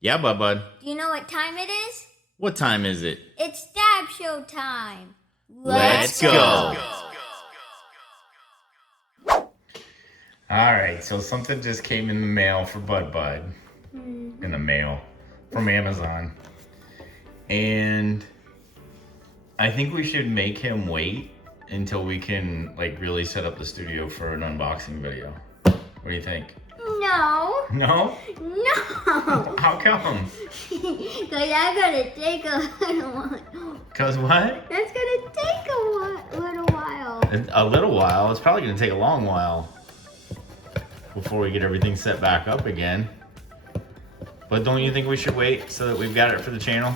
Yeah, BudBud. Do you know what time it is? What time is it? It's stab show time. Let's go. Alright, so something just came in the mail for BudBud. In the mail. From Amazon. And I think we should make him wait until we can like really set up the studio for an unboxing video. What do you think? No. No? No. How come? Because I'm going to take a little while. Cause what? That's going to take a little while. A little while. It's probably gonna take a long while before we get everything set back up again. But don't you think we should wait so that we've got it for the channel?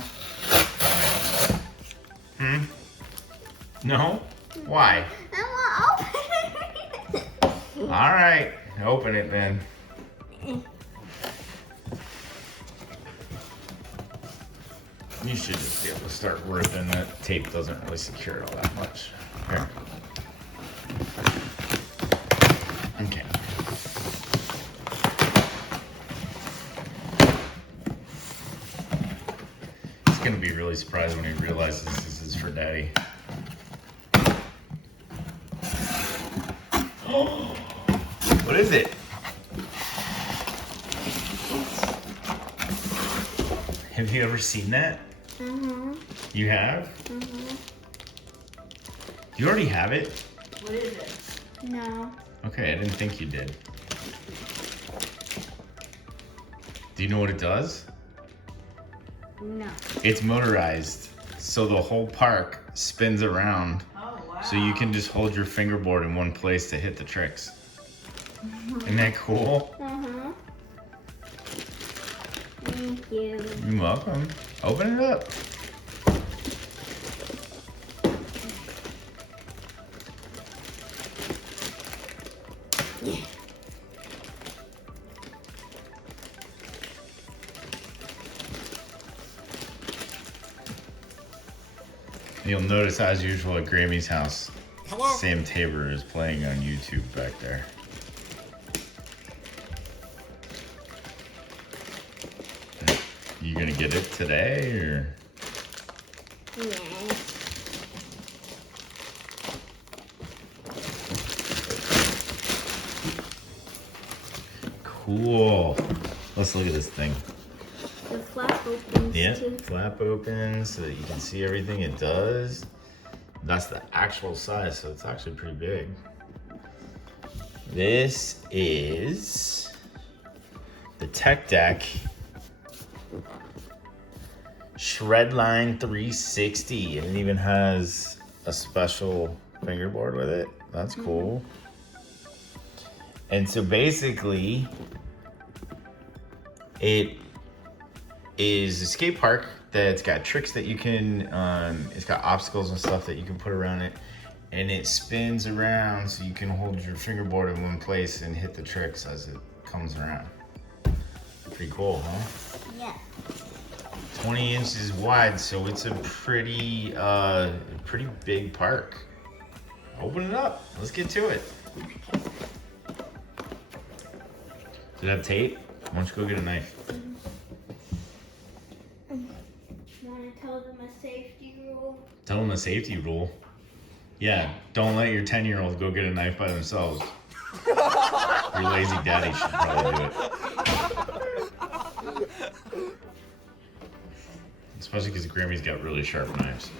No? Why? I want to open it. Alright, open it then. You should just be able to start ripping. That tape doesn't really secure it all that much. Here. Okay. He's gonna be really surprised when he realizes this is for Daddy. What is it? Have you ever seen that? You have? You already have it? What is it? No. Okay, I didn't think you did. Do you know what it does? No. It's motorized, so the whole park spins around. Oh, wow. So you can just hold your fingerboard in one place to hit the tricks. Isn't that cool? Thank you. You're welcome. Open it up. You'll notice, as usual, at Grammy's house, Sam Tabor is playing on YouTube back there. You gonna get it today, or? Yes. Cool. Let's look at this thing. The flap opens Yeah, too. flap opens so that you can see everything it does. That's the actual size, so it's actually pretty big. This is the Tech Deck Shredline 360, and it even has a special fingerboard with it. That's cool. And so basically, it is a skate park that's got tricks that you can, it's got obstacles and stuff that you can put around it, and it spins around so you can hold your fingerboard in one place and hit the tricks as it comes around. Pretty cool, huh? Yeah. 20 inches wide, so it's a pretty big park. Open it up. Let's get to it. Does it have tape? Why don't you go get a knife? Want to tell them a safety rule? Tell them a safety rule. Yeah, don't let your 10-year-old go get a knife by themselves. Your lazy daddy should probably do it. Especially because Grammy's got really sharp knives.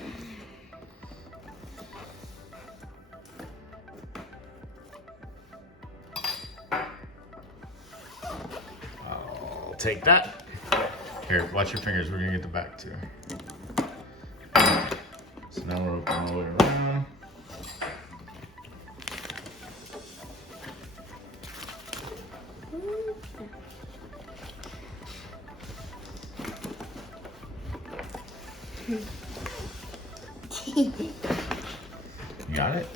I'll take that. Here, watch your fingers. We're gonna get the back too. So now we're open all the way around. You got it?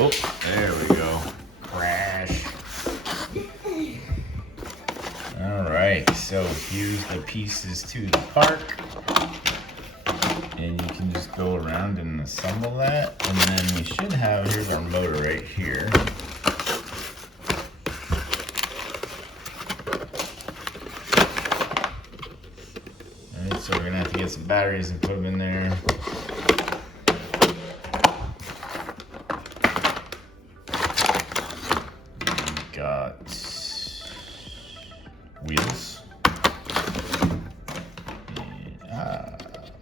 Oh, there we go. Crash. All right, so here's the pieces to the park. And you can just go around and assemble that. And then we should have, here's our motor right here. Alright, so we're gonna have to get some batteries and put them in there. We got wheels.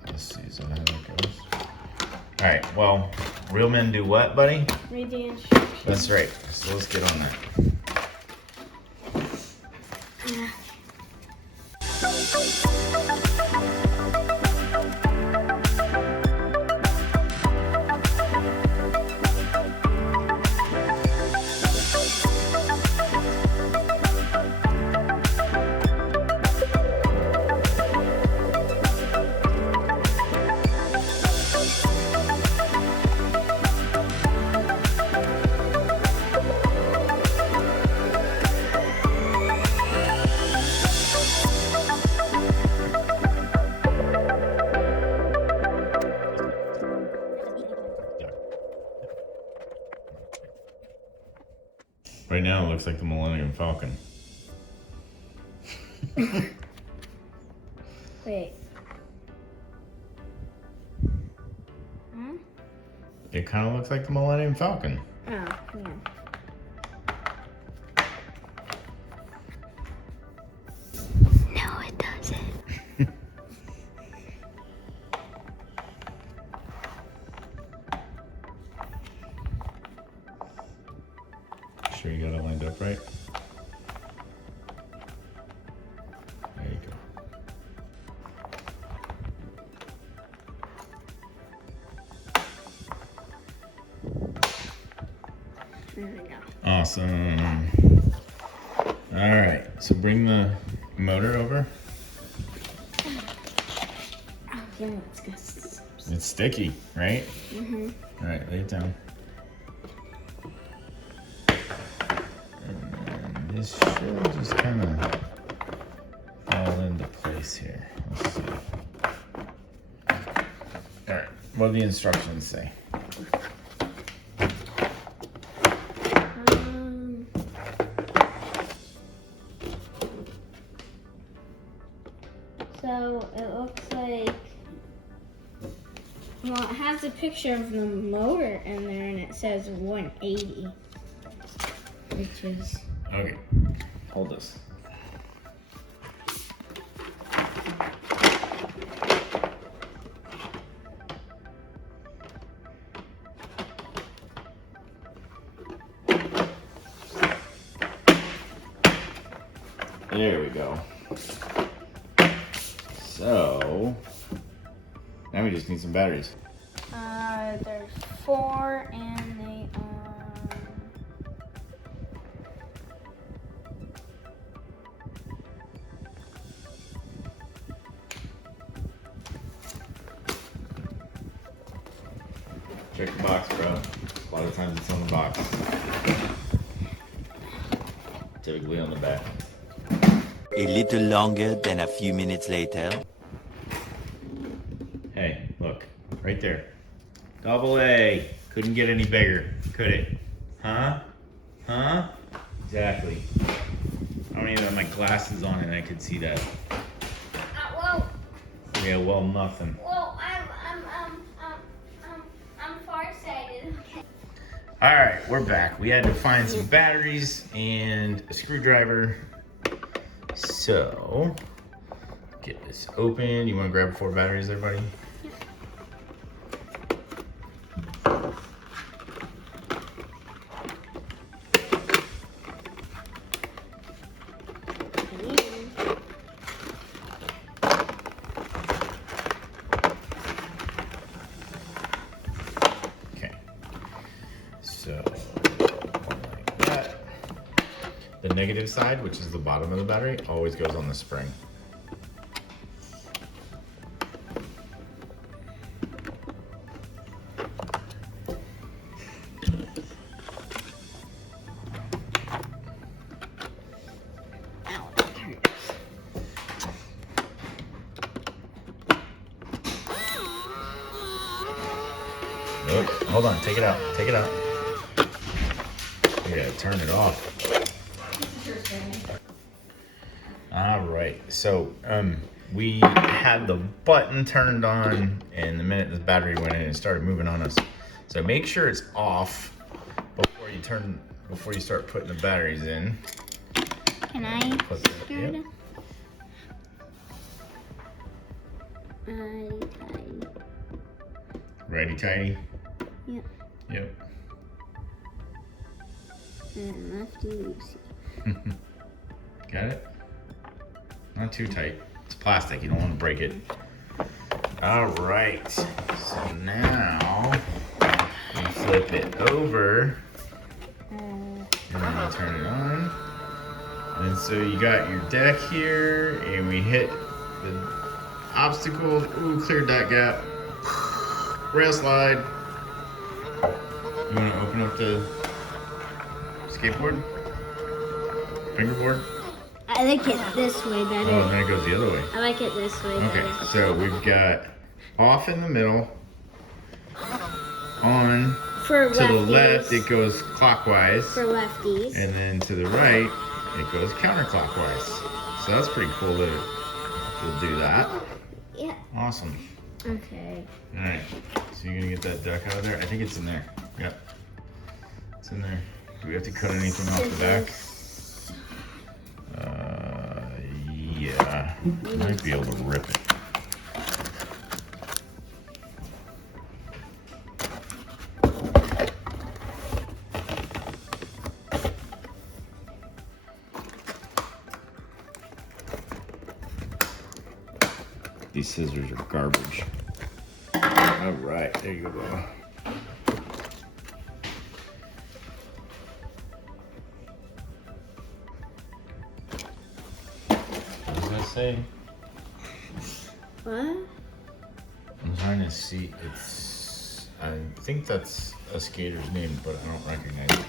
Let's see, is that how that goes? Alright, well, real men do what, buddy? Read the instructions. That's right. So let's get on that. Right now it looks like the Millennium Falcon. Wait. Huh? It kind of looks like the Millennium Falcon. Oh, yeah. No, it doesn't. Sure you got it lined up right? There you go. There we go. Awesome. All right, so bring the motor over. Oh, yeah, it's good. It's sticky, right? Mm-hmm. All right, lay it down. And then this should just kind of fall into place here. Let's see. All right, what do the instructions say? So it looks like, well, it has a picture of the motor in there and it says 180, which is, Okay, hold this. There we go. So, now we just need some batteries. there's 4 and they Check the box, bro. A lot of times it's on the box. Typically on the back. A little longer than a few minutes later. Hey, look, right there. Double A. Couldn't get any bigger, could it? Huh? Huh? Exactly. I don't even have my glasses on and I could see that. whoa, Yeah, well, nothing. whoa, I'm farsighted. All right, we're back. We had to find some batteries and a screwdriver. So, get this open. You want to grab 4 batteries there, buddy? Okay. So, like that. The negative side, which is the bottom of the battery, always goes on the spring. Ow, that hurts. hold on. Take it out. Take it out. You gotta turn it off. All right. So we had the button turned on, and the minute the battery went in, it started moving on us. So make sure it's off before you start putting the batteries in. Can I Put that, start yep. it? Righty tighty. Yep. Yep. And lefty loosey. Got it? Not too tight. It's plastic. You don't want to break it. All right. So now you flip it over. And then you turn it on. And so you got your deck here, and we hit the obstacle. Ooh, cleared that gap. Rail slide. You want to open up the skateboard? Fingerboard? I like it this way better. Oh, and then it goes the other way. I like it this way Okay, better. so we've got off in the middle. On For to lefties. the left, it goes clockwise. For lefties. And then to the right, it goes counterclockwise. So that's pretty cool that it'll do that. Yeah. Awesome. Okay. All right, so you're gonna get that deck out of there? I think it's in there. Yep. It's in there. Do we have to cut anything off the back? Yeah. You might be able to rip it. These scissors are garbage. All right, there you go. What was I saying? What? I'm trying to see. I think that's a skater's name, but I don't recognize it.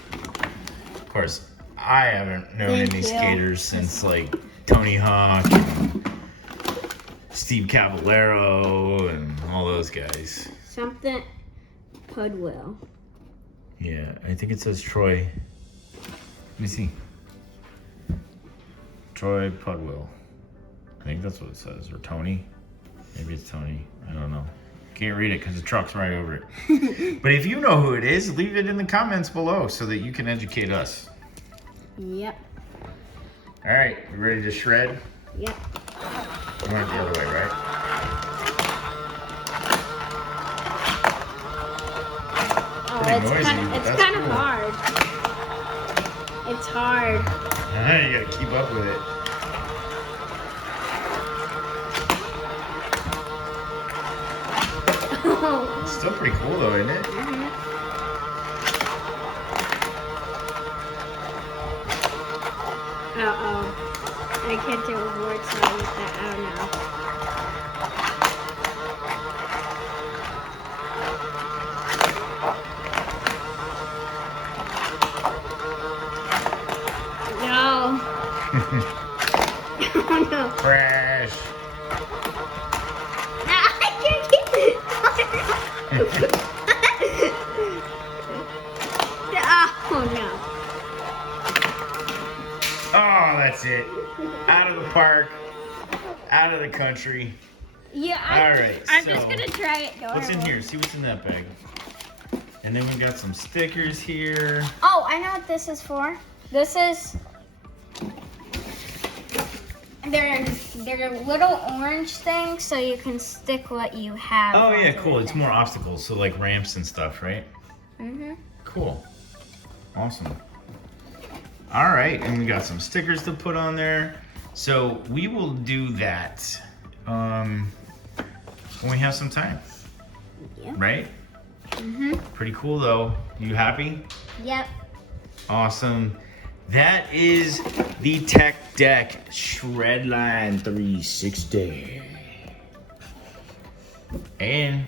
Of course, I haven't known Thank any you. skaters since like Tony Hawk and Steve Caballero and all those guys. Something Pudwell. Yeah, I think it says Troy. Let me see. Troy Pudwell. I think that's what it says. Or Tony. Maybe it's Tony. I don't know. Can't read it because the truck's right over it. But if you know who it is, leave it in the comments below so that you can educate us. Yep. All right, you ready to shred? Yep. You want it the other way, right? Oh, Pretty it's noisy, kind but of that's cool. hard. It's hard. You gotta keep up with it. It's still pretty cool though, isn't it? Uh-oh. I can't do a board slide with that. Oh, no. No. Oh, no. Crash. I can't keep it. Oh, no. Oh, that's it. Out of the park. Out of the country. Yeah, All right, I'm so just going to try it. What's in here? See what's in that bag. And then we got some stickers here. Oh, I know what this is for. This is... They're little orange things, so you can stick what you have. Oh yeah, onto cool. the It's thing. more obstacles, so like ramps and stuff, right? Mm-hmm. Cool. Awesome. All right, and we got some stickers to put on there. So we will do that when we have some time. Yeah. Right? Mm-hmm. Pretty cool though. You happy? Yep. Awesome. That is the Tech Deck Shredline 360. And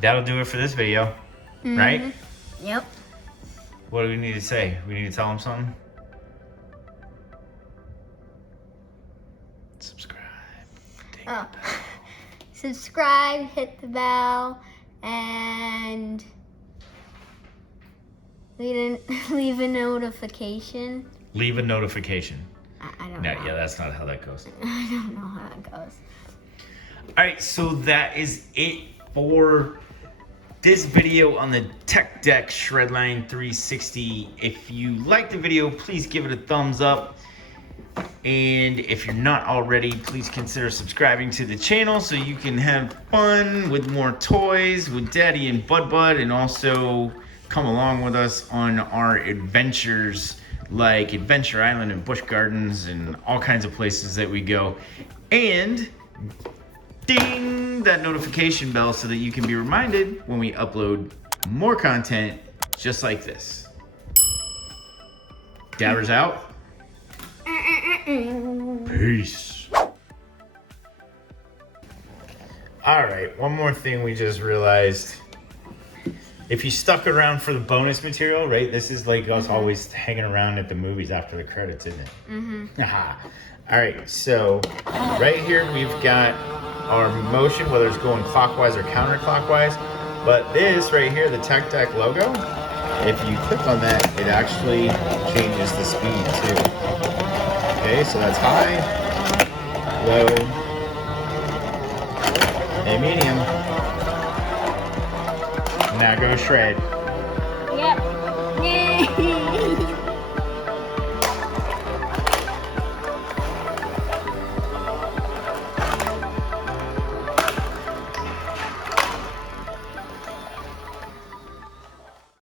that'll do it for this video, right? Yep. What do we need to say? We need to tell them something? Subscribe. Oh. Subscribe, hit the bell, and Leave a notification. Leave a notification. I don't No, know. yeah, that's not how that goes. I don't know how it goes. All right, so that is it for this video on the Tech Deck Shredline 360. If you like the video, please give it a thumbs up. And if you're not already, please consider subscribing to the channel so you can have fun with more toys with Daddy and BudBud, and also come along with us on our adventures like Adventure Island and Busch Gardens and all kinds of places that we go. And ding that notification bell so that you can be reminded when we upload more content just like this. Dabbers out. Peace. All right, one more thing we just realized. If you stuck around for the bonus material, right? This is like us always hanging around at the movies after the credits, isn't it? Mm-hmm. All right, so right here we've got our motion, whether it's going clockwise or counterclockwise. But this right here, the Tech Deck logo, if you click on that, it actually changes the speed too. Okay, so that's high, low, and medium. Now go shred.